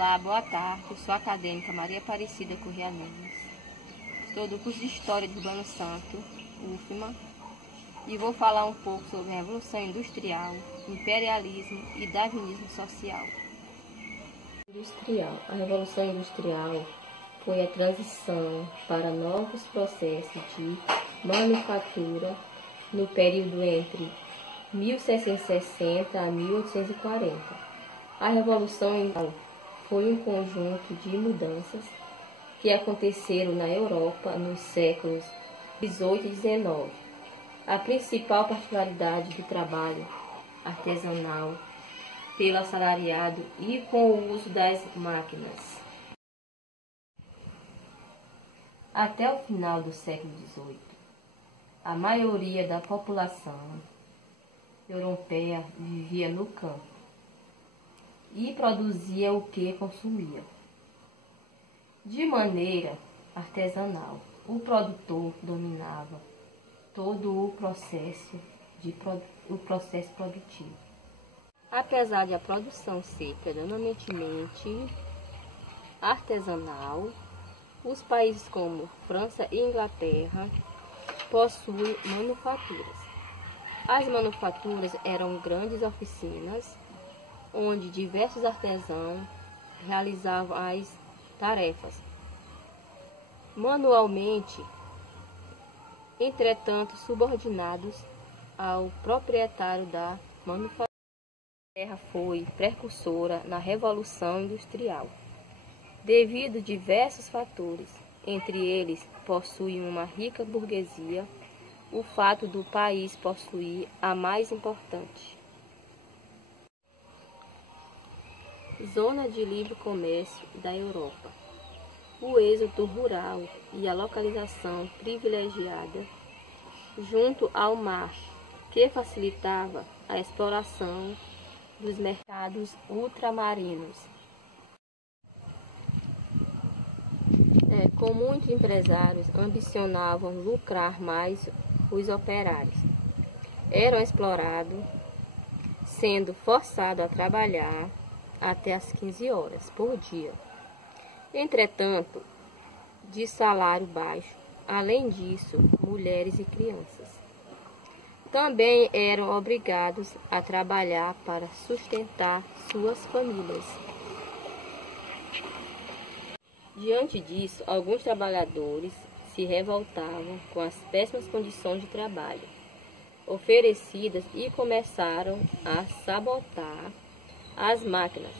Olá, boa tarde. Eu sou a acadêmica Maria Aparecida Corrêa Nunes. Estou do curso de História de Urbano Santo, UFMA, e vou falar um pouco sobre a Revolução Industrial, imperialismo e darwinismo social. A Revolução Industrial foi a transição para novos processos de manufatura no período entre 1760 a 1840. A Revolução Industrial foi um conjunto de mudanças que aconteceram na Europa nos séculos XVIII e XIX. A principal particularidade do trabalho artesanal pelo assalariado e com o uso das máquinas. Até o final do século XVIII, a maioria da população europeia vivia no campo e produzia o que consumia. De maneira artesanal, o produtor dominava todo o processo produtivo. Apesar de a produção ser predominantemente artesanal, os países como França e Inglaterra possuem manufaturas. As manufaturas eram grandes oficinas onde diversos artesãos realizavam as tarefas manualmente, entretanto subordinados ao proprietário da manufatura. A Inglaterra foi precursora na Revolução Industrial, devido a diversos fatores, entre eles possui uma rica burguesia, o fato do país possuir a mais importante zona de livre comércio da Europa, o êxodo rural e a localização privilegiada junto ao mar, que facilitava a exploração dos mercados ultramarinos. Com muitos empresários ambicionavam lucrar mais, os operários eram explorados, sendo forçados a trabalhar até as 15 horas por dia. Entretanto, de salário baixo, além disso, mulheres e crianças também eram obrigados a trabalhar para sustentar suas famílias. Diante disso, alguns trabalhadores se revoltavam com as péssimas condições de trabalho oferecidas e começaram a sabotar as máquinas,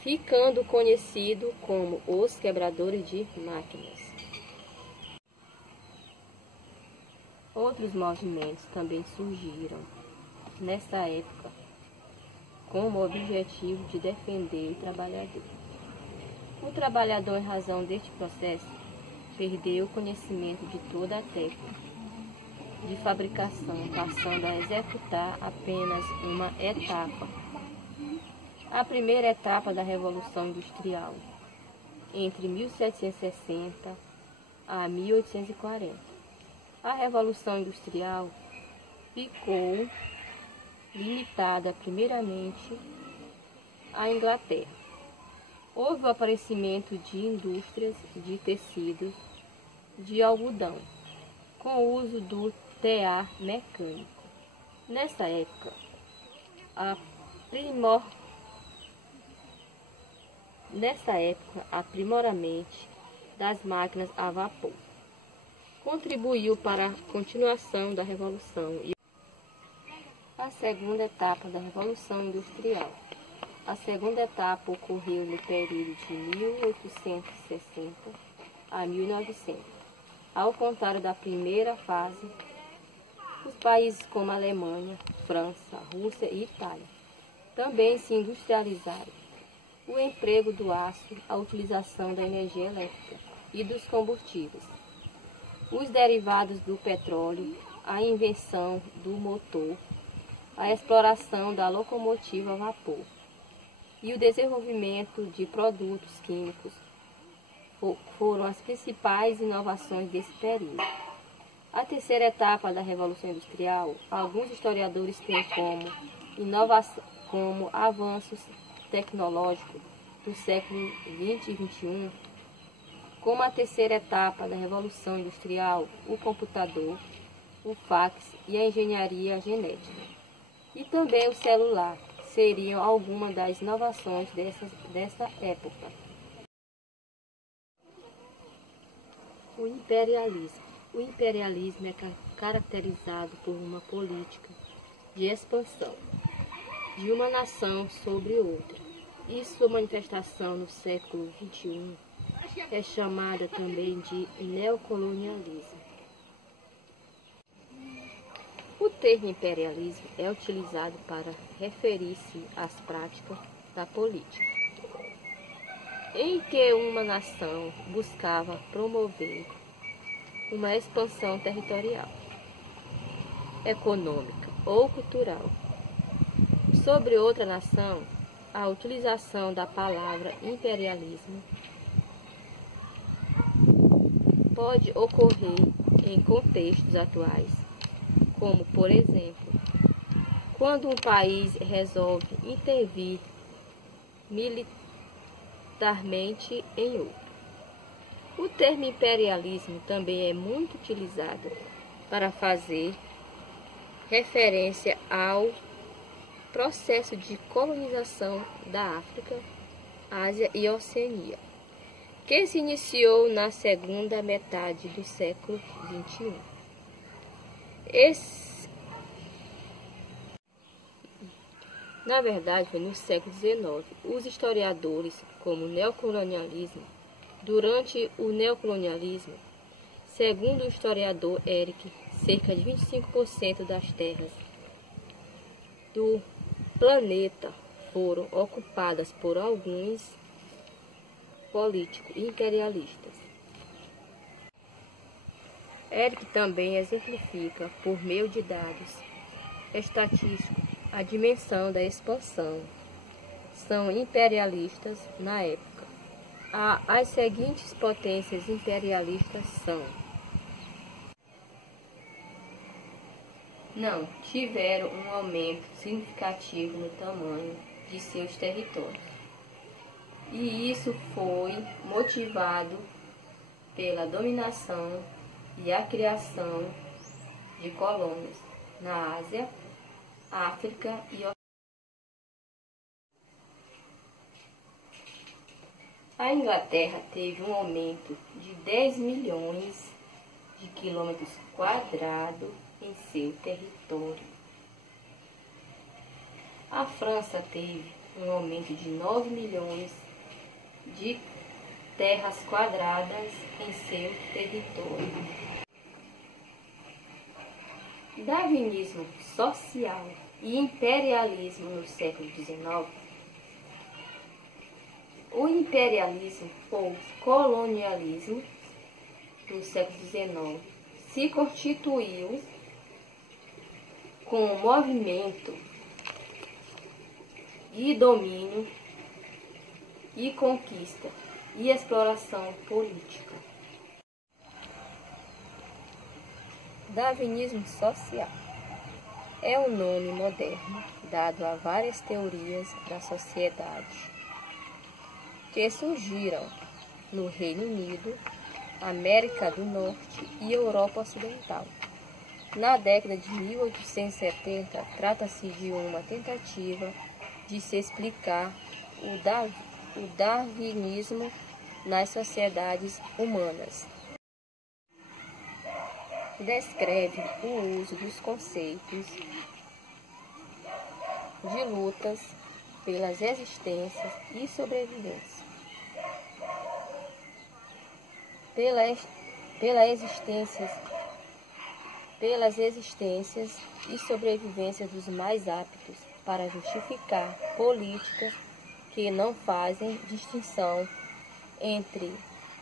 ficando conhecido como os quebradores de máquinas. Outros movimentos também surgiram nessa época com o objetivo de defender o trabalhador. O trabalhador, em razão deste processo, perdeu o conhecimento de toda a técnica de fabricação, passando a executar apenas uma etapa. A primeira etapa da Revolução Industrial, entre 1760 a 1840. A Revolução Industrial ficou limitada primeiramente à Inglaterra. Houve o aparecimento de indústrias de tecidos de algodão, com o uso do tear mecânico. Nessa época, aprimoramento das máquinas a vapor contribuiu para a continuação da Revolução. A segunda etapa da Revolução Industrial. A segunda etapa ocorreu no período de 1860 a 1900. Ao contrário da primeira fase, os países como Alemanha, França, Rússia e Itália também se industrializaram. O emprego do aço, a utilização da energia elétrica e dos combustíveis, os derivados do petróleo, a invenção do motor, a exploração da locomotiva a vapor e o desenvolvimento de produtos químicos foram as principais inovações desse período. A terceira etapa da Revolução Industrial, alguns historiadores têm como avanços tecnológicos do século XX e XXI, como a terceira etapa da Revolução Industrial, o computador, o fax e a engenharia genética, e também o celular, seriam algumas das inovações dessa época. O imperialismo. O imperialismo é caracterizado por uma política de expansão de uma nação sobre outra, e sua manifestação no século XXI é chamada também de neocolonialismo. O termo imperialismo é utilizado para referir-se às práticas da política, em que uma nação buscava promover uma expansão territorial, econômica ou cultural sobre outra nação. A utilização da palavra imperialismo pode ocorrer em contextos atuais, como, por exemplo, quando um país resolve intervir militarmente em outro. O termo imperialismo também é muito utilizado para fazer referência ao processo de colonização da África, Ásia e Oceania, que se iniciou na segunda metade do século XXI. Na verdade, foi no século XIX. Os historiadores, como o neocolonialismo, durante o neocolonialismo, segundo o historiador Eric, cerca de 25% das terras do planeta foram ocupadas por alguns políticos imperialistas. Eric também exemplifica, por meio de dados estatísticos, a dimensão da expansão. São imperialistas na época. As seguintes potências imperialistas não tiveram um aumento significativo no tamanho de seus territórios. E isso foi motivado pela dominação e a criação de colônias na Ásia, África e Oceania. A Inglaterra teve um aumento de 10 milhões de quilômetros quadrados em seu território. A França teve um aumento de 9 milhões de terras quadradas em seu território. Darwinismo social e imperialismo no século XIX. O imperialismo ou colonialismo do século XIX se constituiu com um movimento de domínio e conquista e exploração política. Darwinismo social é um nome moderno dado a várias teorias da sociedade que surgiram no Reino Unido, América do Norte e Europa Ocidental. Na década de 1870, trata-se de uma tentativa de se explicar o darwinismo nas sociedades humanas. Descreve o uso dos conceitos de lutas pelas existências e sobrevivência, pelas existências e sobrevivência dos mais aptos para justificar políticas que não fazem distinção entre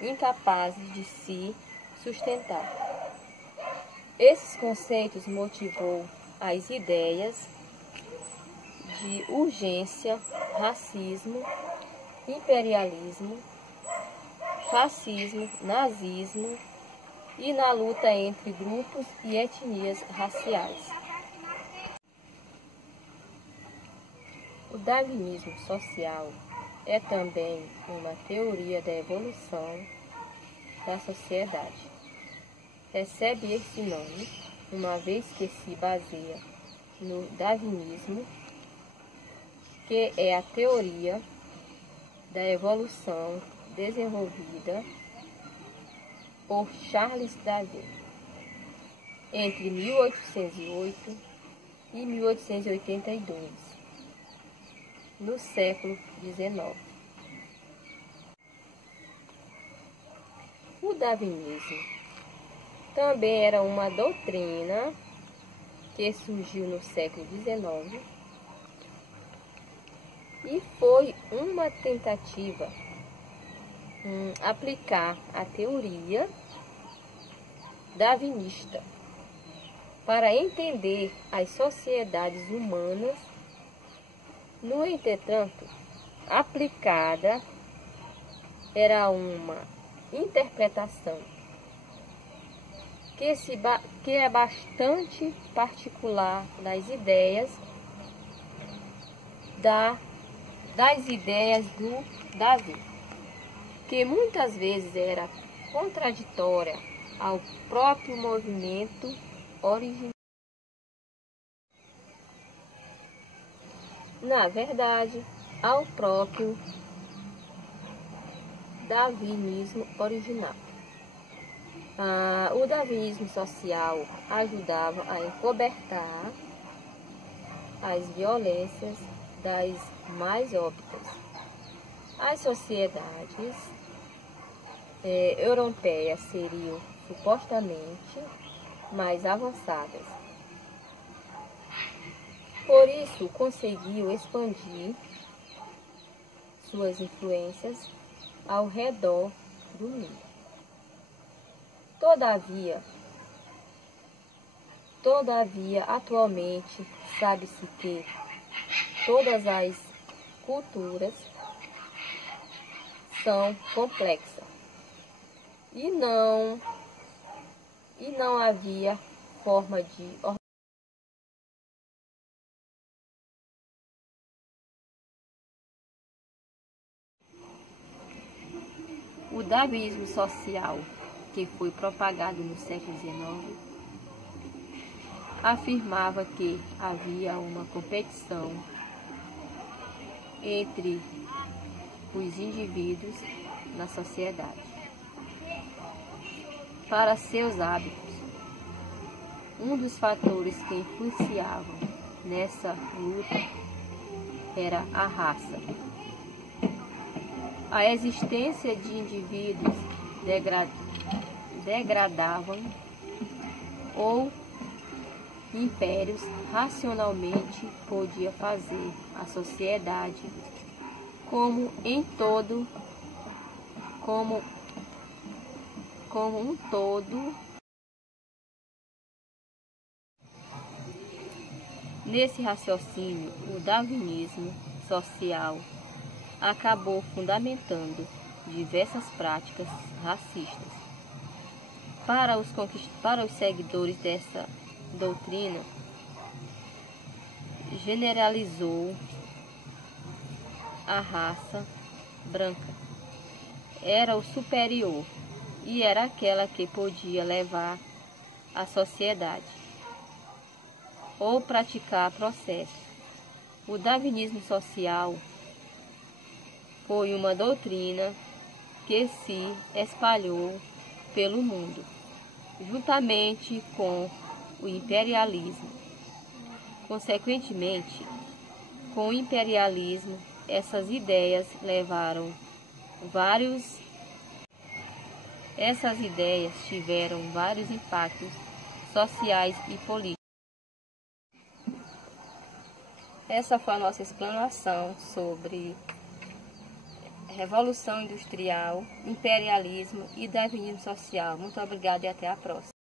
incapazes de se sustentar. Esses conceitos motivou as ideias de urgência, racismo, imperialismo, fascismo, nazismo e na luta entre grupos e etnias raciais. O darwinismo social é também uma teoria da evolução da sociedade. Recebe esse nome uma vez que se baseia no darwinismo, que é a teoria da evolução desenvolvida por Charles Darwin entre 1808 e 1882, no século XIX. O darwinismo também era uma doutrina que surgiu no século XIX e foi uma tentativa aplicar a teoria darwinista para entender as sociedades humanas. No entretanto, aplicada era uma interpretação que é bastante particular das ideias do Darwin, que muitas vezes era contraditória ao próprio movimento original. Na verdade, ao próprio darwinismo original. O darwinismo social ajudava a encobertar as violências das mais óbvias. As sociedades europeias seriam supostamente mais avançadas. Por isso, conseguiu expandir suas influências ao redor do mundo. Todavia, atualmente, sabe-se que todas as culturas são complexas e não havia forma de o darwinismo social, que foi propagado no século XIX, afirmava que havia uma competição entre os indivíduos na sociedade para seus hábitos. Um dos fatores que influenciavam nessa luta era a raça. A existência de indivíduos degradavam ou impérios racionalmente podia fazer a sociedade como um todo. Nesse raciocínio, o darwinismo social acabou fundamentando diversas práticas racistas. Para os seguidores dessa doutrina, generalizou a raça branca. Era o superior e era aquela que podia levar a sociedade ou praticar processos. O darwinismo social foi uma doutrina que se espalhou pelo mundo, juntamente com o imperialismo. Consequentemente, com o imperialismo, essas ideias tiveram vários impactos sociais e políticos. Essa foi a nossa explanação sobre Revolução Industrial, imperialismo e darwinismo social. Muito obrigada e até a próxima.